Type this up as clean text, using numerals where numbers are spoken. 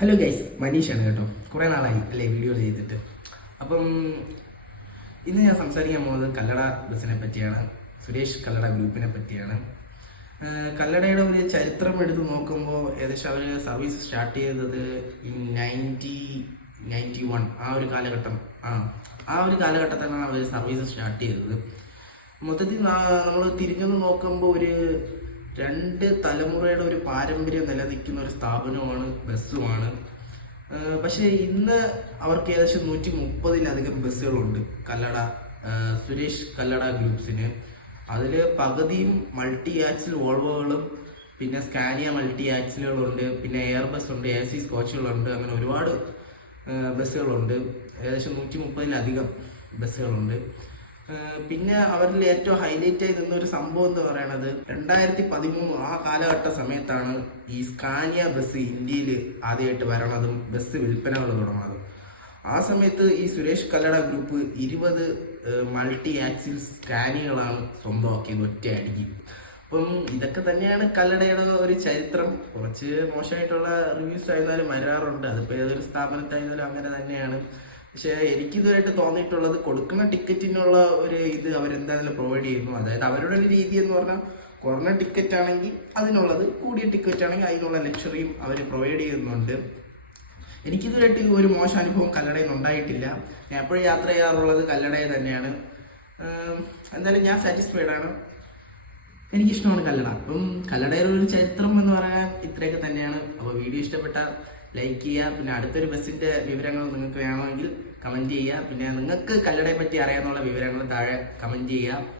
Hello guys, മനീഷാണ് കേട്ടോ. കുറേ നാളായി അല്ലേ വീഡിയോ ചെയ്തിട്ട്. അപ്പം ഇന്ന് ഞാൻ സംസാരിക്കാൻ പോകുന്നത് കല്ലട ബസ്സിനെ പറ്റിയാണ്, സുരേഷ് കല്ലട ഗ്രൂപ്പിനെ പറ്റിയാണ്. കല്ലടയുടെ ഒരു ചരിത്രം എടുത്ത് നോക്കുമ്പോൾ ഏകദേശം അവർ സർവീസ് സ്റ്റാർട്ട് ചെയ്തത് 1991 ആ ഒരു കാലഘട്ടം. ആ ഒരു കാലഘട്ടത്തിലാണ് അവർ സർവീസ് സ്റ്റാർട്ട് ചെയ്തത്. മൊത്തത്തിൽ നമ്മൾ തിരിഞ്ഞൊന്ന് നോക്കുമ്പോൾ ഒരു രണ്ട് തലമുറയുടെ ഒരു പാരമ്പര്യം നിലനിൽക്കുന്ന ഒരു സ്ഥാപനമാണ്, ബസ്സുമാണ്. പക്ഷേ ഇന്ന് അവർക്ക് ഏകദേശം 130-ലധികം ബസ്സുകളുണ്ട് കല്ലട, സുരേഷ് കല്ലട ഗ്രൂപ്പ്സിന്. അതിൽ പകുതിയും മൾട്ടി ആക്സിൽ വോൾവോകളും പിന്നെ സ്കാനിയ മൾട്ടി ആക്സിലുകളുണ്ട്, പിന്നെ എയർ ബസ് ഉണ്ട്, AC കോച്ചുകളുണ്ട്, അങ്ങനെ ഒരുപാട് ബസ്സുകളുണ്ട്. ഏകദേശം 130-ലധികം ബസ്സുകളുണ്ട്. പിന്നെ അവരിൽ ഏറ്റവും ഹൈലൈറ്റ് ആയി നിന്നൊരു സംഭവം എന്ന് പറയുന്നത് 2013 ആ കാലഘട്ട സമയത്താണ് ഈ സ്കാനിയ ബസ് ഇന്ത്യയിൽ ആദ്യമായിട്ട് വരണതും ബസ് വിൽപ്പനകൾ തുടങ്ങുന്നതും. ആ സമയത്ത് ഈ Suresh Kallada group 20 multi axle സ്കാനികളാണ് സ്വന്തമാക്കിയത് ഒറ്റയടിക്ക്. അപ്പം ഇതൊക്കെ തന്നെയാണ് കല്ലടയുടെ ഒരു ചരിത്രം. കുറച്ച് മോശമായിട്ടുള്ള റിവ്യൂസ് ആയിരുന്നാലും വരാറുണ്ട്, അതിപ്പോൾ ഏതൊരു സ്ഥാപനത്തായിരുന്നാലും അങ്ങനെ തന്നെയാണ്. പക്ഷേ എനിക്കിതുവരായിട്ട് തോന്നിയിട്ടുള്ളത്, കൊടുക്കുന്ന ടിക്കറ്റിനുള്ള ഒരു ഇത് അവരെന്തായാലും പ്രൊവൈഡ് ചെയ്യുന്നു. അതായത് അവരുടെ ഒരു രീതി എന്ന് പറഞ്ഞാൽ കുറഞ്ഞ ടിക്കറ്റ് ആണെങ്കിൽ അതിനുള്ളത്, കൂടിയ ടിക്കറ്റ് ആണെങ്കിൽ അതിനുള്ള ലക്ഷറിയും അവർ പ്രൊവൈഡ് ചെയ്യുന്നുണ്ട്. എനിക്കിതുവരായിട്ട് ഒരു മോശം അനുഭവം കല്ലടയിൽ നിന്ന് ഉണ്ടായിട്ടില്ല. ഞാൻ എപ്പോഴും യാത്ര ചെയ്യാറുള്ളത് കല്ലടയിൽ തന്നെയാണ്. എന്തായാലും ഞാൻ സാറ്റിസ്ഫൈഡ് ആണ്, എനിക്കിഷ്ടമാണ് കല്ലട. അപ്പം കല്ലടയുടെ ഒരു ചരിത്രം എന്ന് പറയാൻ ഇത്രയൊക്കെ തന്നെയാണ്. അപ്പോൾ വീഡിയോ ഇഷ്ടപ്പെട്ടാൽ ലൈക്ക് ചെയ്യുക. പിന്നെ അടുത്തൊരു ബസ്സിൻ്റെ വിവരങ്ങൾ നിങ്ങൾക്ക് വേണമെങ്കിൽ കമൻറ്റ് ചെയ്യുക. പിന്നെ നിങ്ങൾക്ക് കല്ലടയെ പറ്റി അറിയാനുള്ള വിവരങ്ങൾ താഴെ കമൻറ്റ് ചെയ്യുക.